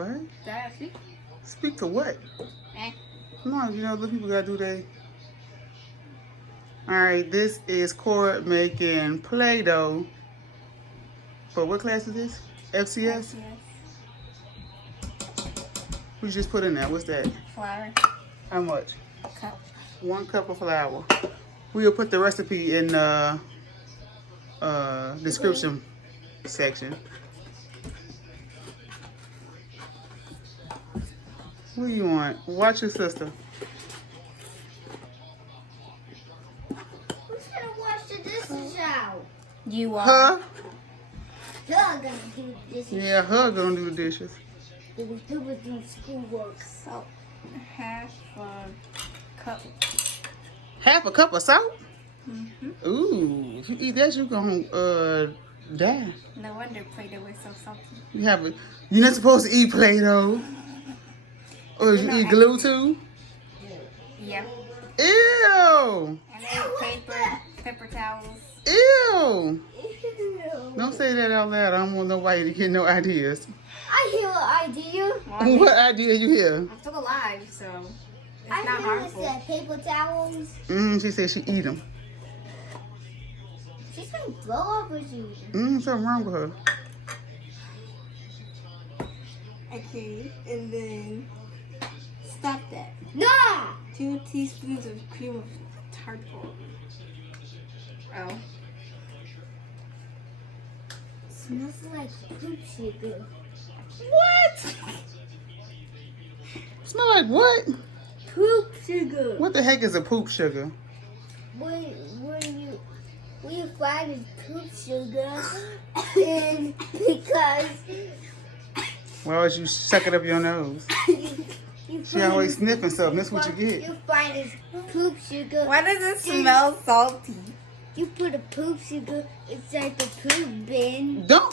What? That speak? Speak to what? No, you know, the people gotta do they. Alright, this is Cora making Play-Doh. For what class is this? FCS? We just put in there. What's that? Flour. How much? A cup. 1 cup of flour. We'll put the recipe in the description section. What do you want? Watch your sister. Who's gonna wash the dishes out? You are. Her? You're gonna do the dishes. Yeah, her gonna do the dishes. Do schoolwork. Salt. Half a cup. Half a cup of salt? Mm-hmm. Ooh, if you eat that, you gonna die. No wonder Play-Doh is so salty. You're not supposed to eat Play-Doh. Or you eat glue too? Yeah. Ew! And then paper towels. Ew! Ew. Don't say that out loud. I don't want nobody to get no ideas. I hear an idea. Well, I mean, What idea you hear? I'm still alive, so it's I not hear harmful. that paper towels. She said she eat them. She's gonna blow up with you. Something wrong with her. Okay, and then stop that. No! 2 teaspoons of cream of tartar. Oh. Smells like poop sugar. What? Smell like what? Poop sugar. What the heck is a poop sugar? When you find is poop sugar, and because Why would you suck it up your nose? you She always sniffing something. That's what you get. You find is poop sugar. Why does it smell salty? You put a poop sugar inside the poop bin. Don't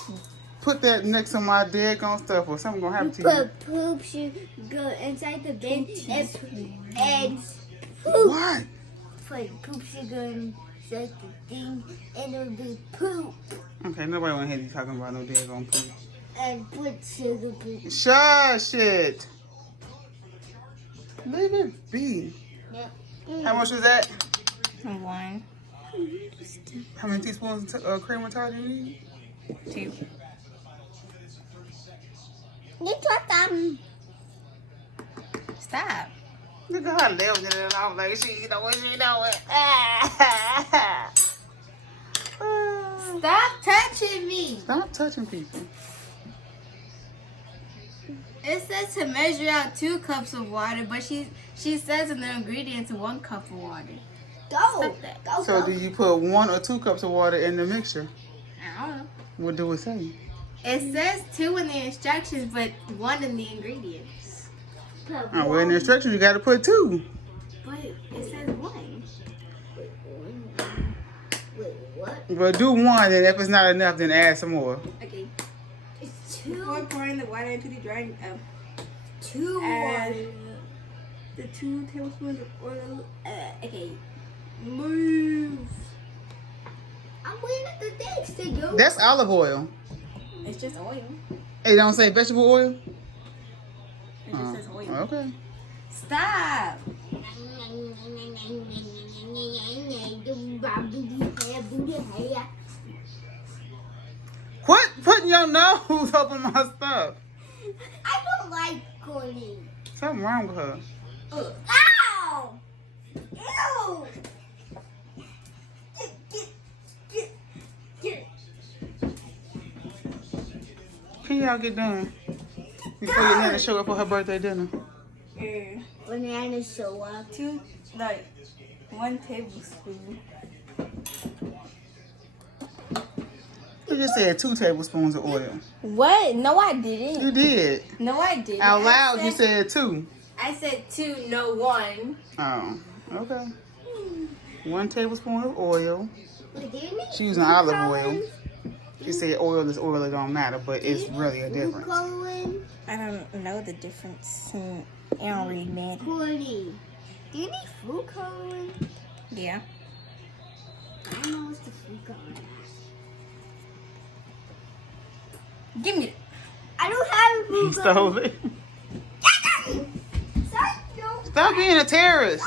put that next to my daggone stuff or something gonna happen to you. Put poop sugar inside the bin and poop. What? Put poop sugar inside the thing and it'll be poop. Okay, nobody want to hear you talking about no daggone poop. And put sugar poop. Shush it. Leave it be. Yep. How much was that? 1, How many teaspoons of cream of tartar you need? 2. You got them. Stop. Look at her living it off like she know what she doing. Stop touching me. Stop touching people. It says to measure out 2 cups of water, but she says in the ingredients 1 cup of water. Go. Stop that. Go. So go. do you put 1 or 2 cups of water in the mixture? I don't know. What do it say? It says 2 in the instructions, but 1 in the ingredients. Put Oh, well, in the instructions you got to put 2. But it says 1. Wait, what? But do 1, and if it's not enough, then add some more. Okay. It's Before pouring the water into the drying, 2 add water. the 2 tablespoons of oil. Okay. Move. I'm waiting at the things to go. That's olive oil. It's just oil. It don't say vegetable oil? It just says oil. Okay. Stop. Quit putting your nose up in my stuff. I don't like Courtney. Something wrong with her. Ow! Ew! Can y'all get done? Before your nana show up for her birthday dinner. Banana show up. 1 tablespoon. You just said 2 tablespoons of oil. What? No, I didn't. You did. No, I didn't. Out loud, you said 2. I said 2, no 1. Oh, okay. 1 tablespoon of oil. Wait, do you need She's using food olive coloring? oil. You say oil is oil, it don't matter, but Do you it's need really a food difference. coloring? I don't know the difference. I don't read man. Courtney, do you need food coloring? Yeah. I don't know what's the food coloring. Give me it. I don't have a You food stole it. No. Stop being a terrorist.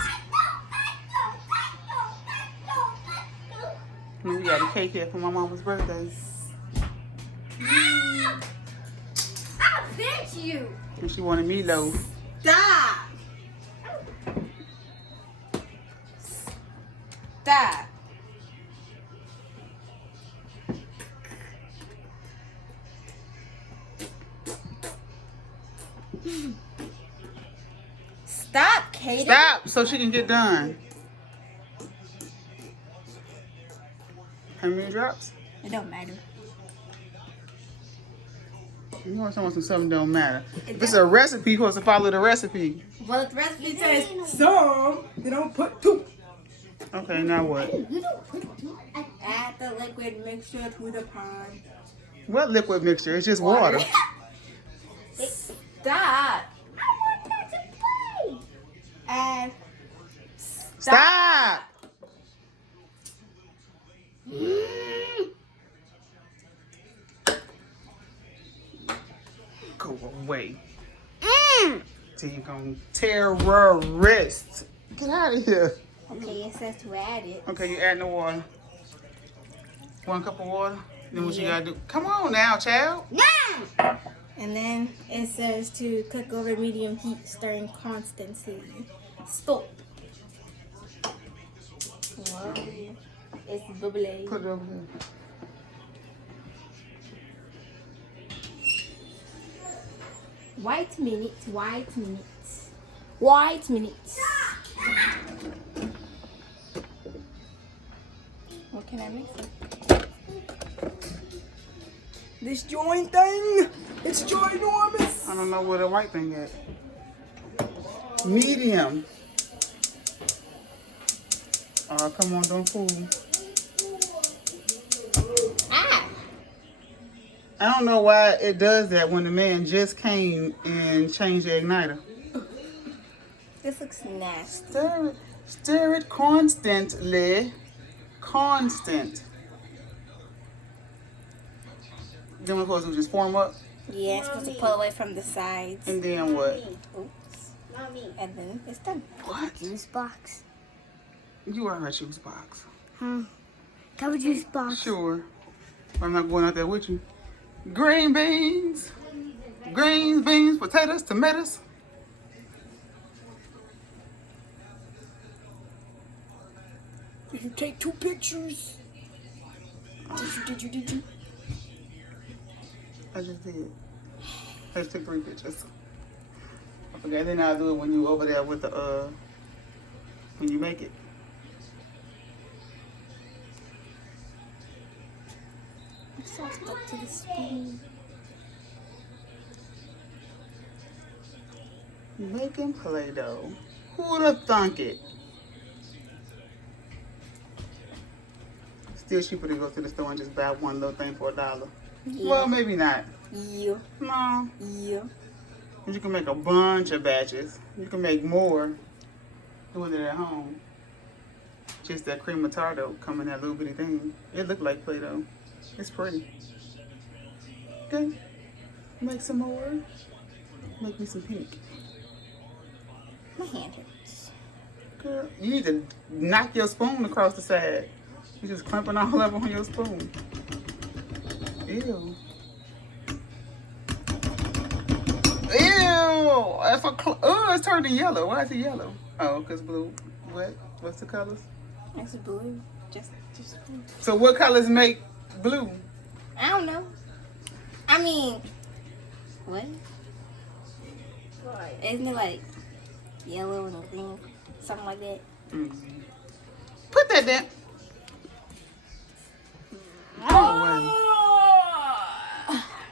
We got a cake here for my mama's birthday. I'll pinch you. And she wanted meatloaf. Stop. Stop. Stop, Katie. Stop so she can get done. How many drops? It don't matter. You know something don't matter. If it's a recipe, you're supposed to follow the recipe. Well, the recipe says some, they don't put 2. Okay, now what? You don't put two. Add the liquid mixture to the pot. What liquid mixture? It's just water. Stop. I want her to play. And Stop! Go away. So you're going to terrorist. Get out of here. Okay, it says to add it. Okay, you're adding the water. 1 cup of water. Then what you got to do? Come on now, child. Yeah. And then it says to cook over medium heat, stirring constantly. Stop. Wow. It's bubbly. Put it over there. White minutes, white minutes, white minutes. What can I mix it? This joint thing, it's ginormous. I don't know where the white thing is. Medium. Oh, come on, don't fool. Ah, I don't know why it does that when the man just came and changed the igniter. this looks nasty. Stir it constantly. Constant. Then we're supposed to just form up. Yeah, it's supposed to pull away from the sides. And then what? Oops. Mommy. And then it's done. What? Juice box. You are a juice box. Have a juice box. Sure. I'm not going out there with you. Green beans. Greens, beans, potatoes, tomatoes. Did you take 2 pictures? Did you? I just did. I just took 3 pictures. I forgot. Then I'll do it when you over there with the when you make it. I'm so stuck to the spoon. Making Play-Doh. Who'd have thunk it? Still cheaper to go to the store and just buy one little thing for $1. Yeah. Well, maybe not. Yeah. No. Yeah. You can make a bunch of batches. You can make more doing it at home. Just that cream of tartar come in that little bitty thing. It looked like Play-Doh. It's pretty. Okay. Make some more. Make me some pink. My hand hurts. Girl, you need to knock your spoon across the side. You're just clumping all up on your spoon. Ew. Ew! That's it's turning yellow. Why is it yellow? Oh, because blue. What? What's the colors? It's blue. Just blue. So what colors make blue? I don't know. I mean, what? Isn't it like yellow and green? Something like that. Put that down. Oh,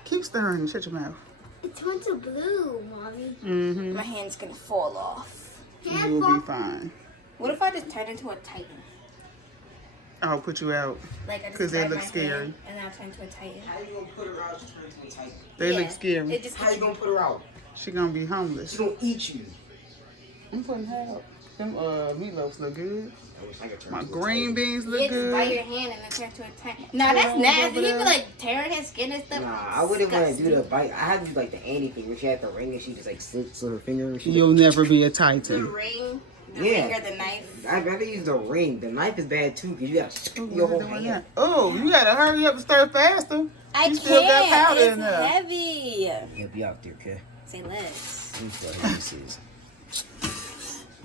keep stirring. Shut your mouth. It turns to blue, Mommy. Mm-hmm. My hand's gonna fall off. You will be fine. What if I just turn into a titan? I'll put you out. Like I just 'Cause they grab look my scary. hand and I'll turn into a titan. How you gonna put her out? She turn into a titan. They Yeah, look scary. It just How you gonna put her out? She gonna be homeless. She gonna eat you. I'm putting her out. Them meatloafs look good. I wish I could turn My to a green tiger. beans look It's by good. your hand and then turn to a tank. Nah, that's nasty. He be like tearing his skin and stuff. Nah, I wouldn't want to do the bite. I had to do like the Annie thing where she had the ring and she just like slits her finger. And she You'll never be a The Titan. ring, the Yeah. finger, the knife. I'd rather use the ring. The knife is bad too because you got your whole hand. Oh, you gotta hurry up and stir faster. I You still got powder can't. in It's there. heavy. He'll be out there, okay? Say less. Let me see how this is.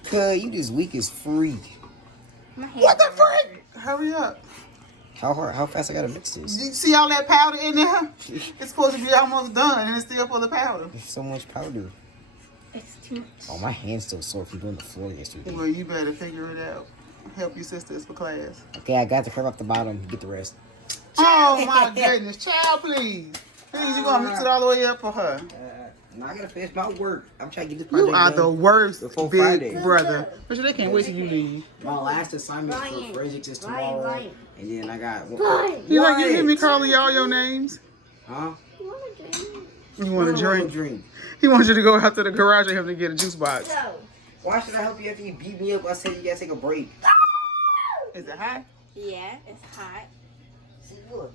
Cuz you just weak as freak. My hand What the hurts. frick? Hurry up. How fast I gotta mix this? You see all that powder in there? It's supposed to be almost done and it's still full of powder. There's so much powder. It's too much. Oh, my hand's still sore from doing the floor yesterday. Well, you better figure it out. Help your sisters for class. Okay, I got the crab off the bottom. Get the rest. Oh my goodness. Child, please. Please, you gonna mix it all the way up for her. Now I gotta finish my work. I'm trying to get this project You are the done worst before big Friday. brother. But they can't wait till you leave. My last assignment for forensics is tomorrow. Ryan. And then I got... You like you hear me calling all your names? Huh? You want a What do I drink? drink? He wants you to go out to the garage and have to get a juice box. Why should I help you after you beat me up? I said you gotta take a break. Is it hot? Yeah, it's hot. See, look.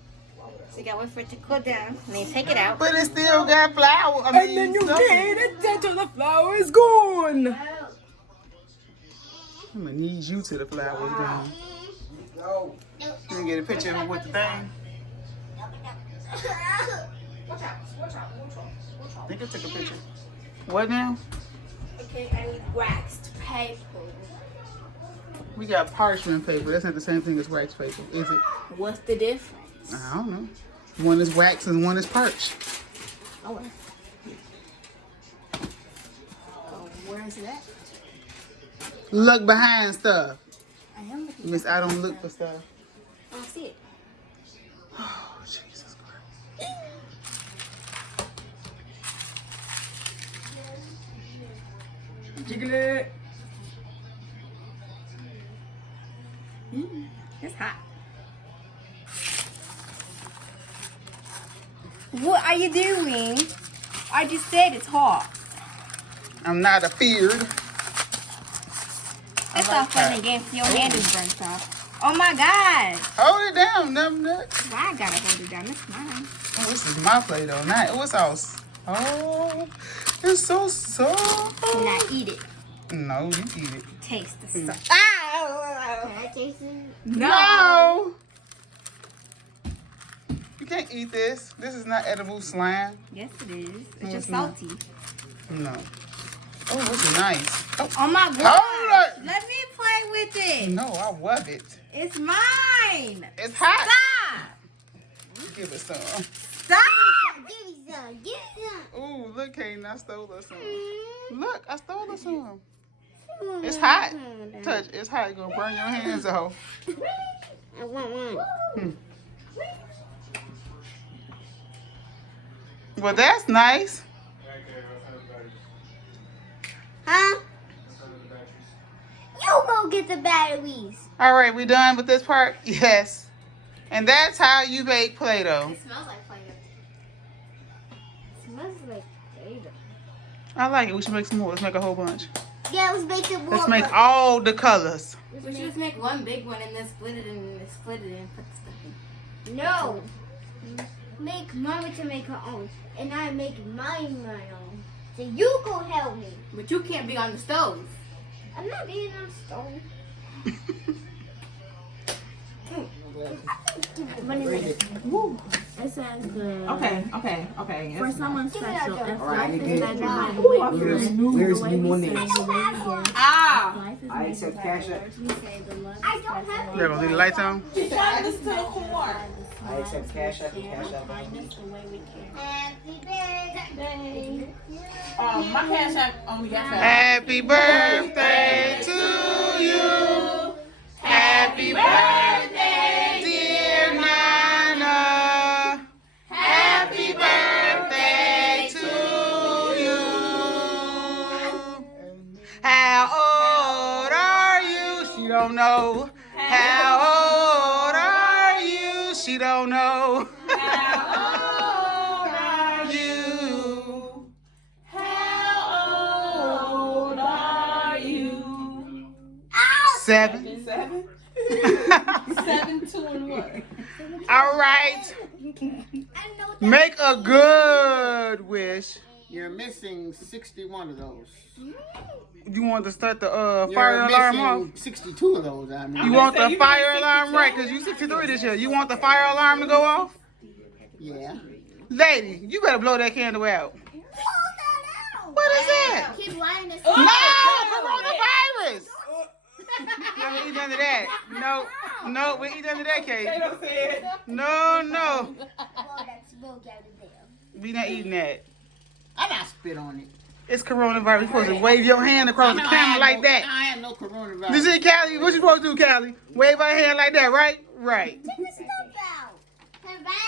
So you gotta wait for it to cool down and then take it out. But it still got flour. I mean, stuff. it until the flour is gone. I'm gonna need you till the flour's gone. Go. You can get a picture of it with the thing. I think I took a picture. What now? Okay, I need waxed paper. We got parchment paper. That's not the same thing as wax paper, is it? What's the difference? I don't know. One is wax and one is parch. Oh, well. Oh, where is that? Look behind stuff. I am looking. Miss, I don't look for stuff. I don't see it. Oh, Jesus Christ. Jiggle it. It's hot. What are you doing? I just said it's hot. I'm not afeared. It's like all fun that. and games. Your hand is burnt off. Oh my God. Hold it down, numbnut. Well, I gotta hold it down. It's mine. Oh, this is my Play-Doh. Not, what's else? Oh, it's so soft. Now eat it. No, you eat it. Taste the stuff. Can I taste it? No. You can't eat this. This is not edible slime. Yes, it is. No, It's just it's not. salty. No. Oh, this is nice. Oh, Oh my God. Hold it. Let me play with it. no, I love it. It's mine. It's hot. Stop. Give it some. Stop. Give me some. Give me some. Ooh, look, Kaden, I stole her some. Look, I stole her some. It's hot. Touch. It's hot. It's gonna burn your hands off. I want one. Well, that's nice. Huh? You go get the batteries. All right, we done with this part? Yes. And that's how you make Play-Doh. It smells like Play-Doh. It smells like Play-Doh. I like it. We should make some more. Let's make a whole bunch. Yeah, let's make it more. Let's make all the colors. We should just make one big one and then split it and put the stuff in. No. Make Mama to make her own. And I make mine my own. So you go help me. But you can't be on the stove. I'm not being on stone. It says the Okay. for someone Give me that special. joke. If Alright, life I is get measured it. by the Ooh, way I we feel live, Where's the the way we one say name? the way we give. Ah! Life is I measured accept by cash the app. words we say, the love I is don't special. have Yeah, gonna leave the lights on? I accept cash app and cash app. Kindness, the way we care. Happy birthday. My cash app only got fat. Happy birthday to you. Happy birthday, dear Nana. Happy birthday to you. How old are you? She don't know. How old are you? She don't know. How old are you? How old are you? 7. 7? 7, 2, and 1. All right. Make a good wish. You're missing 61 of those. You want to start the You're fire alarm off? missing 62 of those. I mean, You want the fire alarm right? Because you 63 this year. You want the fire alarm to go off? yeah. Lady, you better blow that candle out. What is that? Keep lying this. No, coronavirus. No, we eat none of that. No, we eat none of that, Kate. No. We not eating that. I not spit on it. It's coronavirus. You're supposed to wave your hand across the camera like that. I had no coronavirus. You see, Callie? What you supposed to do, Callie? Wave her hand like that, right? Right. Take the stuff out. The virus.